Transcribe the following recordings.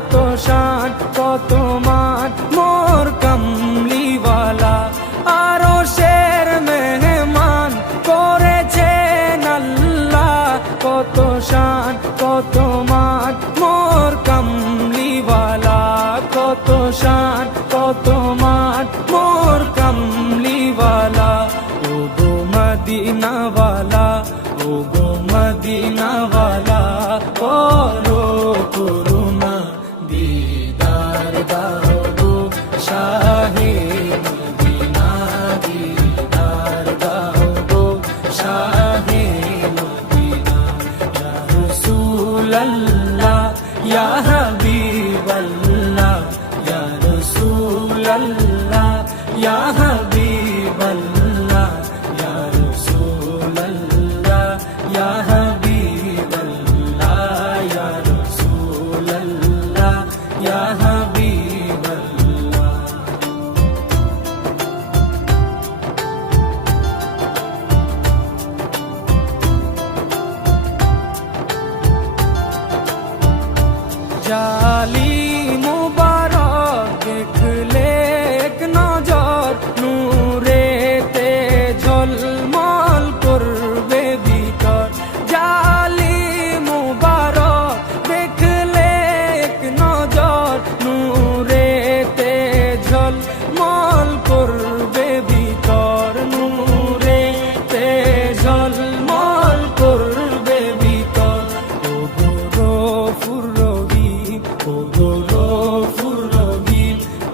কত শান, কত মান, মোর কমলিওয়ালা। আরও শের মেহমান করেছেন আল্লাহ। কত শান, কত মান, মোর কমলিওয়ালা। কত শান, কত মান, মোর কমলিওয়ালা। ও গো মদিনাওয়ালা ও গো মদিনাওয়ালা। 家里。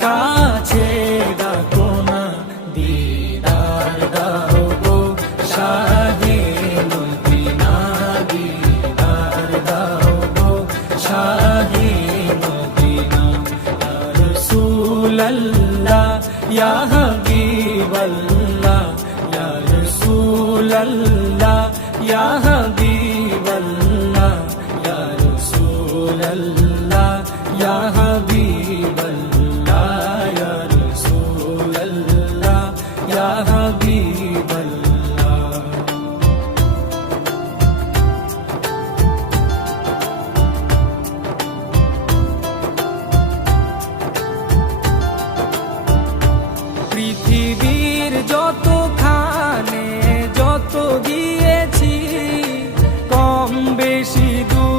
কাছে ডাকো না, দিদার দাও গো শাহে মদিনা দিদার দাও গো শাহে মদিনা ইয়া রাসূলাল্লাহ ইয়া হাবিবাল্লাহ ইয়া রাসূলাল্লাহ ইয়া হাবিবাল্লাহ ইয়া রাসূলাল্লাহ ইয়া হাবিবাল্লাহ বেশি দুঃখ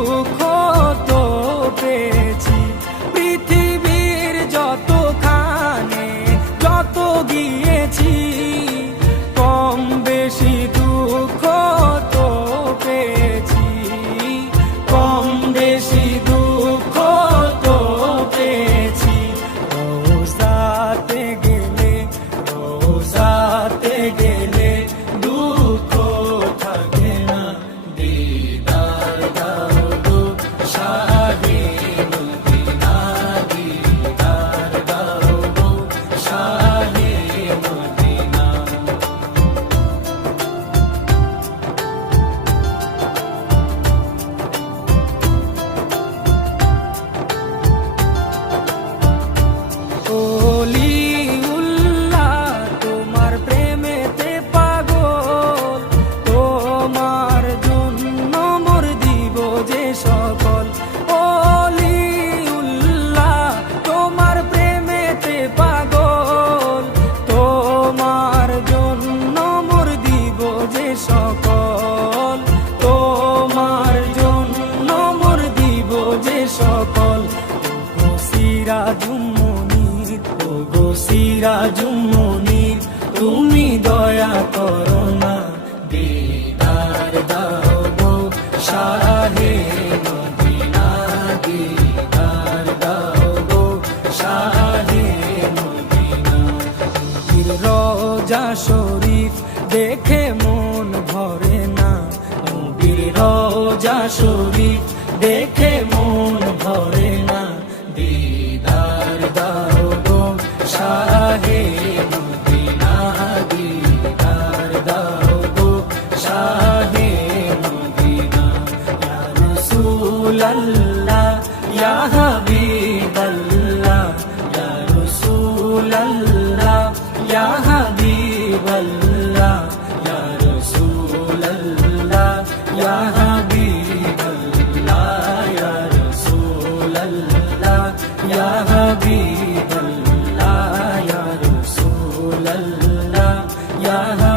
শরীফ দেখে মন ভরে না। নবীর রোজা শরীফ দেখে মন রাসূলাল্লাহ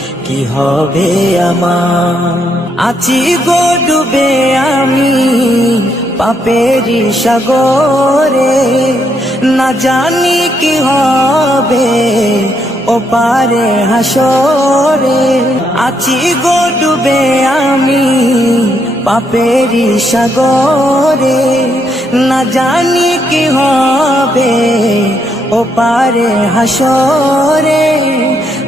কি হবে আমার? আছি গো ডুবে আমি পাপেরি সাগরে। না জানি কি হবে ও পারে হাসরে। আছি গো ডুবে আমি পাপেরি সাগরে। না জানি কি হবে ও পারে হাসরে।